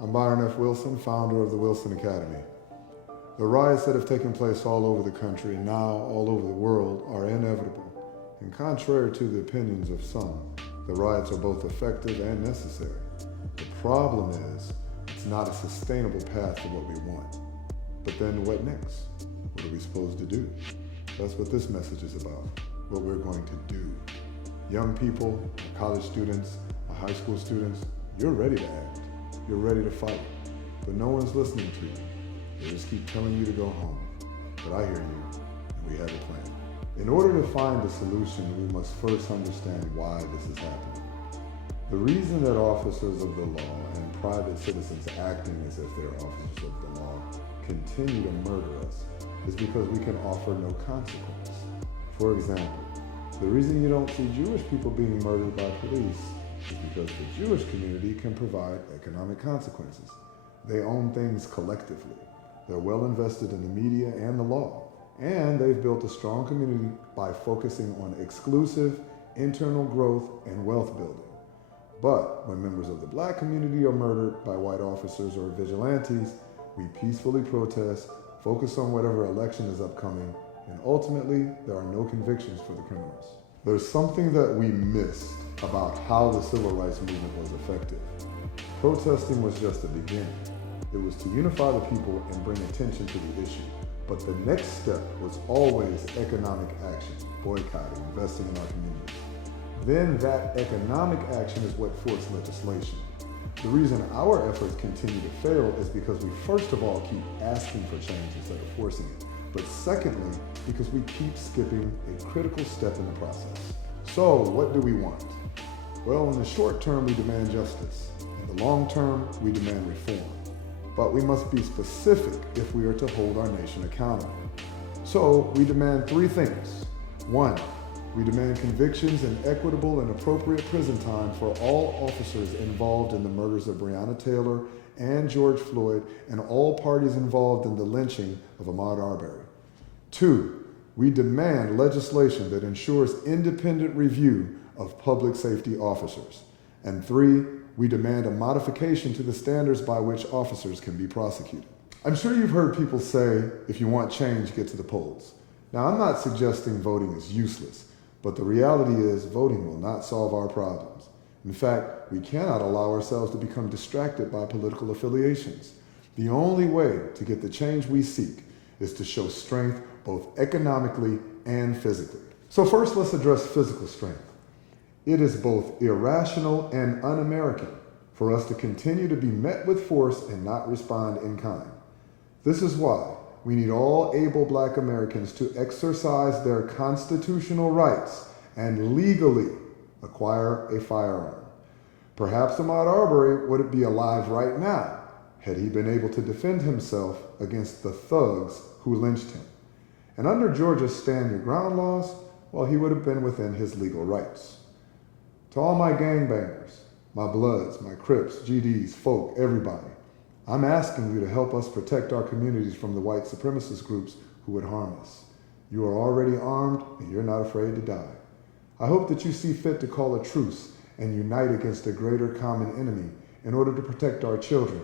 I'm Byron F. Wilson, founder of the Wilson Academy. The riots that have taken place all over the country and now all over the world are inevitable. And contrary to the opinions of some, the riots are both effective and necessary. The problem is, it's not a sustainable path to what we want. But then what next? What are we supposed to do? That's what this message is about, what we're going to do. Young people, college students, high school students, you're ready to act. You're ready to fight, but no one's listening to you. They just keep telling you to go home. But I hear you, and we have a plan. In order to find a solution, we must first understand why this is happening. The reason that officers of the law and private citizens acting as if they're officers of the law continue to murder us is because we can offer no consequence. For example, the reason you don't see Jewish people being murdered by police is because the Jewish community can provide economic consequences. They own things collectively. They're well invested in the media and the law, and they've built a strong community by focusing on exclusive internal growth and wealth building. But when members of the black community are murdered by white officers or vigilantes, we peacefully protest, focus on whatever election is upcoming, and ultimately, there are no convictions for the criminals. There's something that we missed about how the civil rights movement was effective. Protesting was just the beginning. It was to unify the people and bring attention to the issue. But the next step was always economic action, boycotting, investing in our communities. Then that economic action is what forced legislation. The reason our efforts continue to fail is because we first of all keep asking for change instead of forcing it. But secondly, because we keep skipping a critical step in the process. So what do we want? Well, in the short term, we demand justice. In the long term, we demand reform. But we must be specific if we are to hold our nation accountable. So we demand three things. One, we demand convictions and equitable and appropriate prison time for all officers involved in the murders of Breonna Taylor and George Floyd and all parties involved in the lynching of Ahmaud Arbery. Two, we demand legislation that ensures independent review of public safety officers. And three, we demand a modification to the standards by which officers can be prosecuted. I'm sure you've heard people say, if you want change, get to the polls. Now, I'm not suggesting voting is useless, but the reality is voting will not solve our problems. In fact, we cannot allow ourselves to become distracted by political affiliations. The only way to get the change we seek is to show strength both economically and physically. So first, let's address physical strength. It is both irrational and un-American for us to continue to be met with force and not respond in kind. This is why we need all able black Americans to exercise their constitutional rights and legally acquire a firearm. Perhaps Ahmaud Arbery would be alive right now had he been able to defend himself against the thugs who lynched him. And under Georgia's Stand Your Ground laws, well, he would have been within his legal rights. To all my gangbangers, my Bloods, my Crips, GDs, folk, everybody, I'm asking you to help us protect our communities from the white supremacist groups who would harm us. You are already armed and you're not afraid to die. I hope that you see fit to call a truce and unite against a greater common enemy in order to protect our children,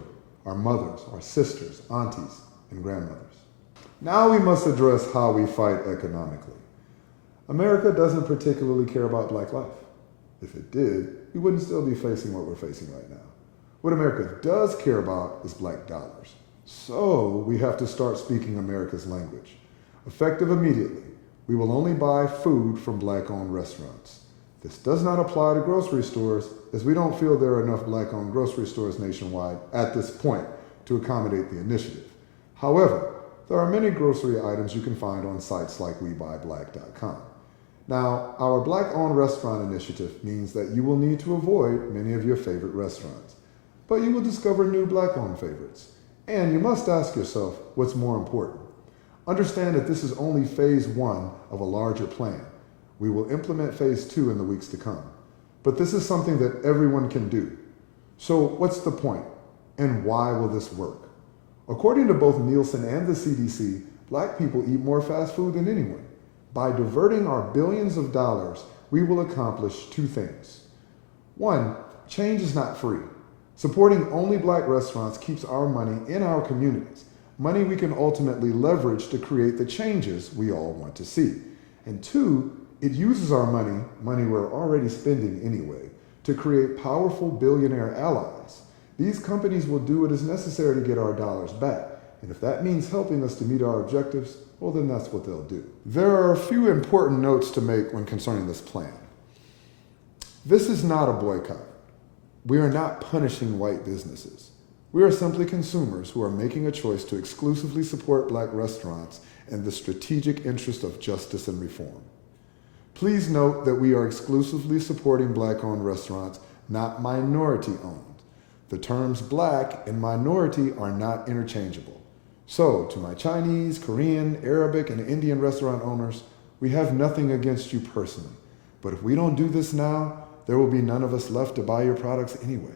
our mothers, our sisters, aunties, and grandmothers. Now we must address how we fight economically. America doesn't particularly care about black life. If it did, we wouldn't still be facing what we're facing right now. What America does care about is black dollars. So we have to start speaking America's language. Effective immediately, we will only buy food from black-owned restaurants. This does not apply to grocery stores, as we don't feel there are enough black-owned grocery stores nationwide at this point to accommodate the initiative. However, there are many grocery items you can find on sites like WeBuyBlack.com. Now, our Black-Owned Restaurant Initiative means that you will need to avoid many of your favorite restaurants, but you will discover new Black-owned favorites. And you must ask yourself, what's more important? Understand that this is only phase one of a larger plan. We will implement phase two in the weeks to come. But this is something that everyone can do. So what's the point? And why will this work? According to both Nielsen and the CDC, black people eat more fast food than anyone. By diverting our billions of dollars, we will accomplish two things. One, change is not free. Supporting only Black restaurants keeps our money in our communities, money we can ultimately leverage to create the changes we all want to see. And two, it uses our money we're already spending anyway, to create powerful billionaire allies. These companies will do what is necessary to get our dollars back. And if that means helping us to meet our objectives, well, then that's what they'll do. There are a few important notes to make when concerning this plan. This is not a boycott. We are not punishing white businesses. We are simply consumers who are making a choice to exclusively support Black restaurants in the strategic interest of justice and reform. Please note that we are exclusively supporting Black-owned restaurants, not minority-owned. The terms Black and minority are not interchangeable. So, to my Chinese, Korean, Arabic, and Indian restaurant owners, we have nothing against you personally. But if we don't do this now, there will be none of us left to buy your products anyway.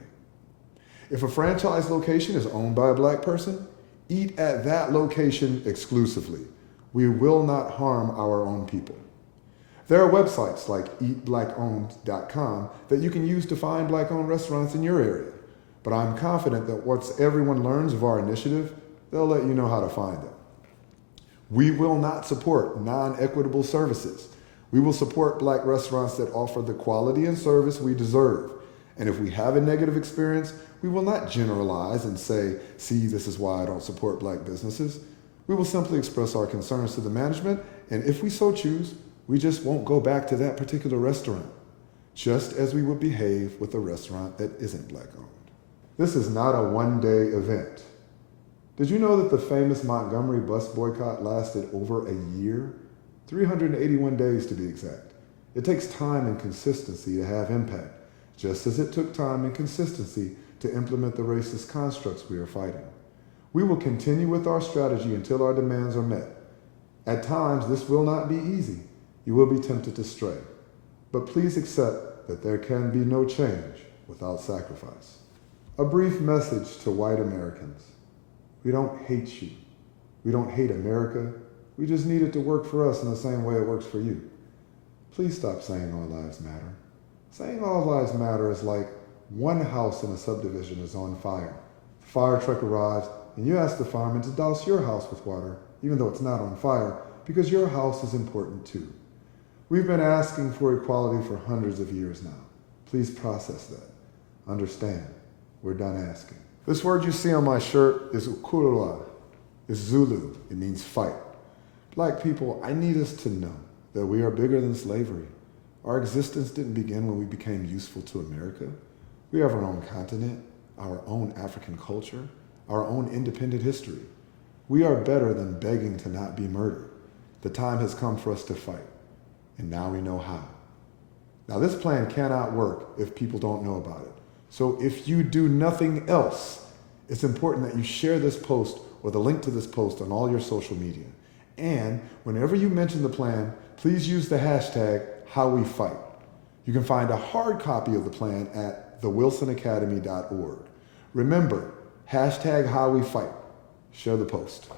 If a franchise location is owned by a Black person, eat at that location exclusively. We will not harm our own people. There are websites like eatblackowned.com that you can use to find Black-owned restaurants in your area. But I'm confident that once everyone learns of our initiative, they'll let you know how to find them. We will not support non-equitable services. We will support Black restaurants that offer the quality and service we deserve. And if we have a negative experience, we will not generalize and say, see, this is why I don't support Black businesses. We will simply express our concerns to the management, and if we so choose, we just won't go back to that particular restaurant, just as we would behave with a restaurant that isn't Black-owned. This is not a one-day event. Did you know that the famous Montgomery bus boycott lasted over a year? 381 days to be exact. It takes time and consistency to have impact, just as it took time and consistency to implement the racist constructs we are fighting. We will continue with our strategy until our demands are met. At times, this will not be easy. You will be tempted to stray. But please accept that there can be no change without sacrifice. A brief message to white Americans. We don't hate you. We don't hate America. We just need it to work for us in the same way it works for you. Please stop saying all lives matter. Saying all lives matter is like one house in a subdivision is on fire. The fire truck arrives and you ask the fireman to douse your house with water, even though it's not on fire, because your house is important too. We've been asking for equality for hundreds of years now. Please process that. Understand, we're done asking. This word you see on my shirt is ukurua. It's Zulu. It means fight. Black people, I need us to know that we are bigger than slavery. Our existence didn't begin when we became useful to America. We have our own continent, our own African culture, our own independent history. We are better than begging to not be murdered. The time has come for us to fight, and now we know how. Now, this plan cannot work if people don't know about it. So if you do nothing else, it's important that you share this post or the link to this post on all your social media. And whenever you mention the plan, please use the hashtag #HowWeFight. You can find a hard copy of the plan at thewilsonacademy.org. Remember, #HowWeFight. Share the post.